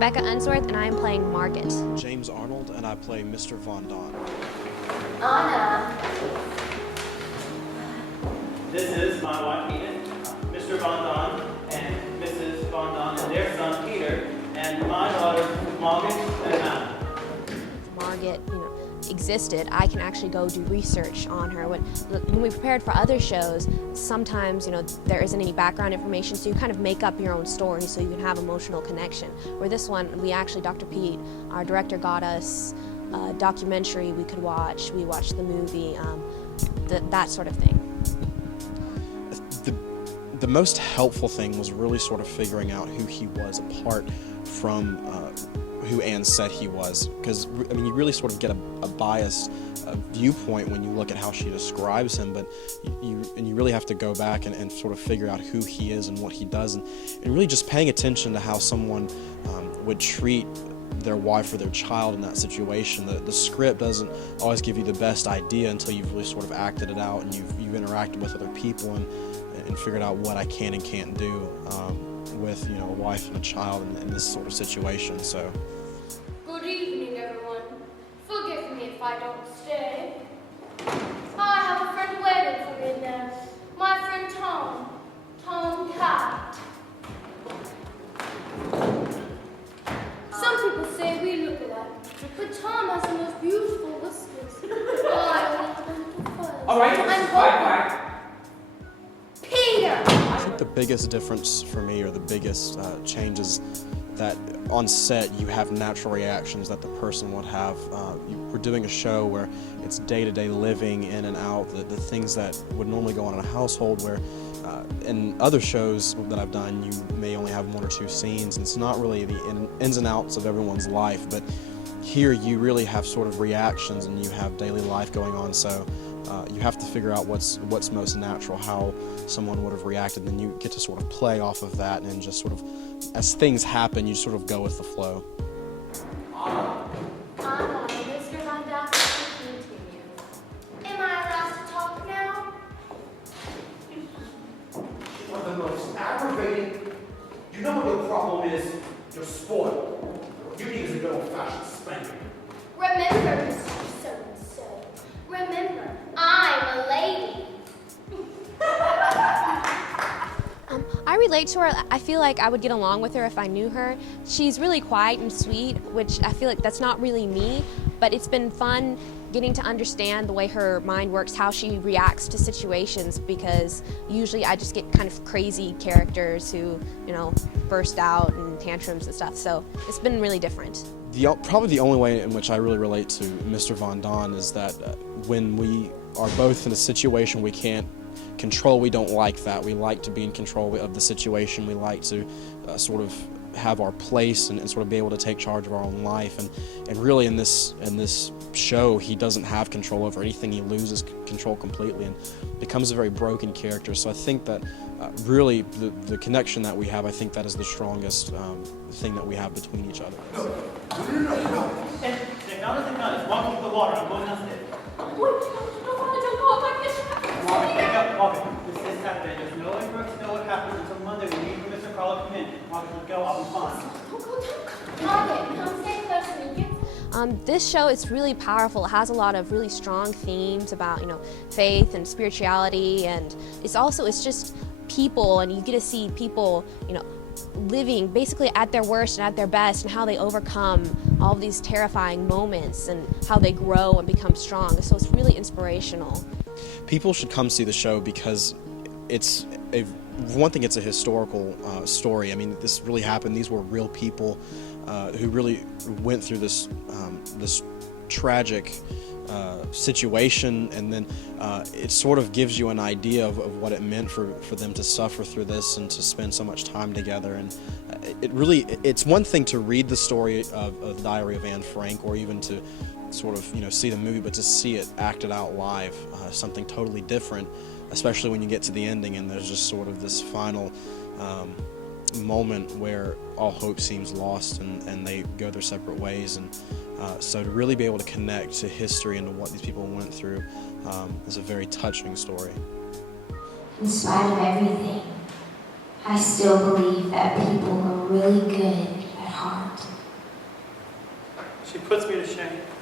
Becca Unsworth, and I am playing Margaret. James Arnold, and I play Mr. Van Daan. Anna. This is my wife, Edith, Mr. Van Daan, and Mrs. Van Daan, and their son, Peter, and my daughter, Margaret and Anna. Margaret, existed, I can actually go do research on her. When we prepared for other shows, sometimes, there isn't any background information, so you kind of make up your own story so you can have emotional connection. Where this one, Dr. Pete, our director, got us a documentary we could watch. We watched the movie, that sort of thing. The most helpful thing was really sort of figuring out who he was apart from who Anne said he was, because you really sort of get a biased viewpoint when you look at how she describes him, but you really have to go back and sort of figure out who he is and what he does, and really just paying attention to how someone would treat their wife or their child in that situation. The script doesn't always give you the best idea until you've really sort of acted it out and you've interacted with other people and figured out what I can and can't do with a wife and a child in this sort of situation. So. Good evening, everyone. Forgive me if I don't stay. I have a friend waiting for me in there. My friend Tom Cat. Some people say we look alike, but Tom has the most beautiful whiskers. All right, quiet. Peter! I think the biggest difference for me, or the biggest change, is that on set you have natural reactions that the person would have. We're doing a show where it's day-to-day living in and out, the things that would normally go on in a household, where in other shows that I've done you may only have one or two scenes, and it's not really the ins and outs of everyone's life, but here you really have sort of reactions and you have daily life going on, so you have to figure out what's most natural, how someone would have reacted, and you get to sort of play off of that and just sort of, as things happen, you sort of go with the flow. Anna, Mr. Van Daan is speaking to you. Am I allowed to talk now? One of the most aggravating. You know what your problem is? You're spoiled. You need is a good old-fashioned spanking. Remember, Mr. So-and-so. Remember, I'm a lady. I relate to her. I feel like I would get along with her if I knew her. She's really quiet and sweet, which I feel like that's not really me, but it's been fun getting to understand the way her mind works, how she reacts to situations, because usually I just get kind of crazy characters who, burst out and tantrums and stuff, so it's been really different. Probably the only way in which I really relate to Mr. Van Daan is that when we are both in a situation we can't control, we don't like that. We like to be in control of the situation. We like to sort of have our place and sort of be able to take charge of our own life. And really in this show, he doesn't have control over anything. He loses control completely and becomes a very broken character. So I think that really the connection that we have, I think that is the strongest thing that we have between each other. No. Nick, now doesn't matter. Walk into the water. I'm going downstairs. Wait, don't go up like this. Margaret, this is Saturday. There's no way for us to know what happens until Monday. We need for Mr. Carl to come in. Margaret, go. I'll be fine. Don't go. Margaret, come stay close to me. This show is really powerful. It has a lot of really strong themes about, faith and spirituality, and it's just people, and you get to see people, living basically at their worst and at their best, and how they overcome all of these terrifying moments and how they grow and become strong. So it's really inspirational. People should come see the show because it's one thing, it's a historical story. I mean, this really happened. These were real people who really went through this tragic situation, and then it sort of gives you an idea of what it meant for them to suffer through this and to spend so much time together. And it's one thing to read the story of the Diary of Anne Frank, or even to sort of see the movie, but to see it acted out live, something totally different, especially when you get to the ending and there's just sort of this final moment where all hope seems lost and they go their separate ways. And so to really be able to connect to history and to what these people went through is a very touching story. In spite of everything, I still believe that people are really good at heart. puts me to shame.